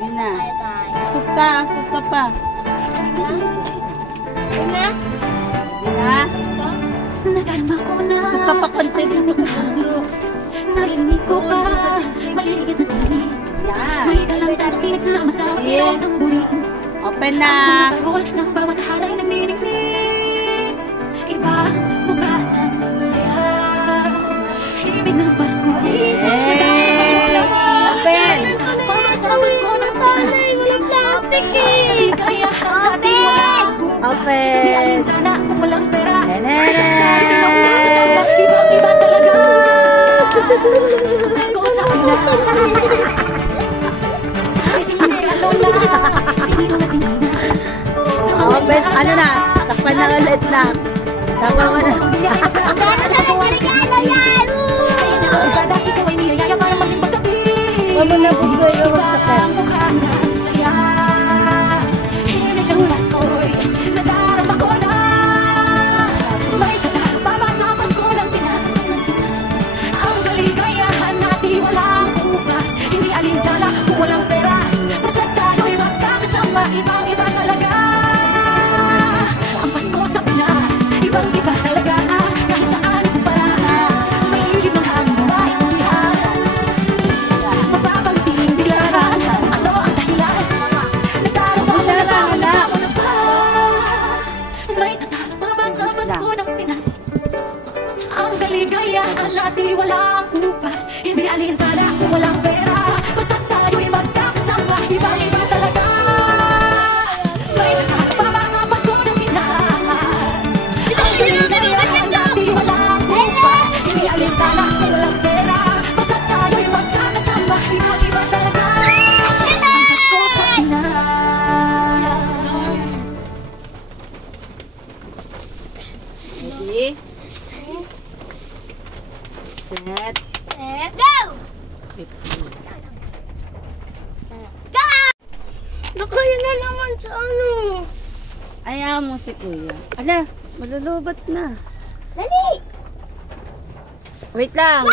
Sige na. Usok ka pa. Sige na. Sige na. Nadarama ko na. Usok ka pa konti dito. Usok. Narinig ko pa. Maliligid na tinig. Yan. May dalang taspinig sama sa ilaw ng buri. Open na. Ang mga parol ng bawat halay nagniningning. Iba mukha ng saya. Himig ng Pasko. Open. Pabasa Pasko ng Pasko. Walang plastic eh. Di kaya hanggang walang kupas. Open. Di alintana kung walang pera. Nenek. Ibang-iba talaga. Pasko sa Pinas. Sinira lola. Sinino na sinina. Open. Ano na? Takpan na ulit na. Takpan mo na. Wala na po kayo magsakan. Ibang-iba talaga. Ang Pasko sa Pinas, ibang-iba talaga. Kahit saan para may ibang hanggawain ulihan. Mapapanting biglaran, ano ang dahilan? Nagdarama ako na ba? May tatalma ba sa Pasko ng Pinas? Ang kaligayahan natin walang upas. Hindi alintana kung walang pera. Basta tayo'y magkakasama, ibang-iba talaga. Ready? Set. Go! Go! Naku, yun na naman sa ano. Ayaw mo si Kuya. Ala, malulubat na. Dali! Wait lang.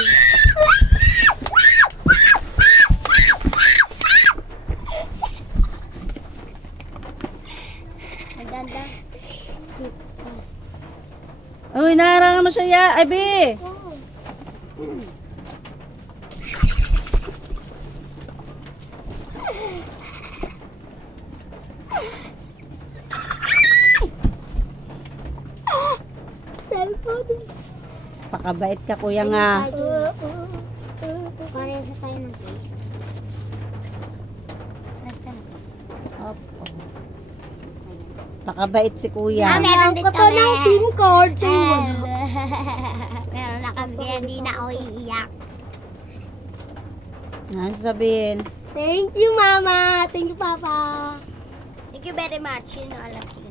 Maganda. Uy, naharangan mo siya ya. Ay, be. Cellphone. Pakabait ka, Kuya nga. Parang sa tayo ng face. Basta ng face. Opo. Pakabait si Kuya. Meron din kami ng SIM card. Meron na kami kaya hindi na ako iiyak. Ano sabihin? Thank you, Mama. Thank you, Papa. Thank you very much. You know, I love you.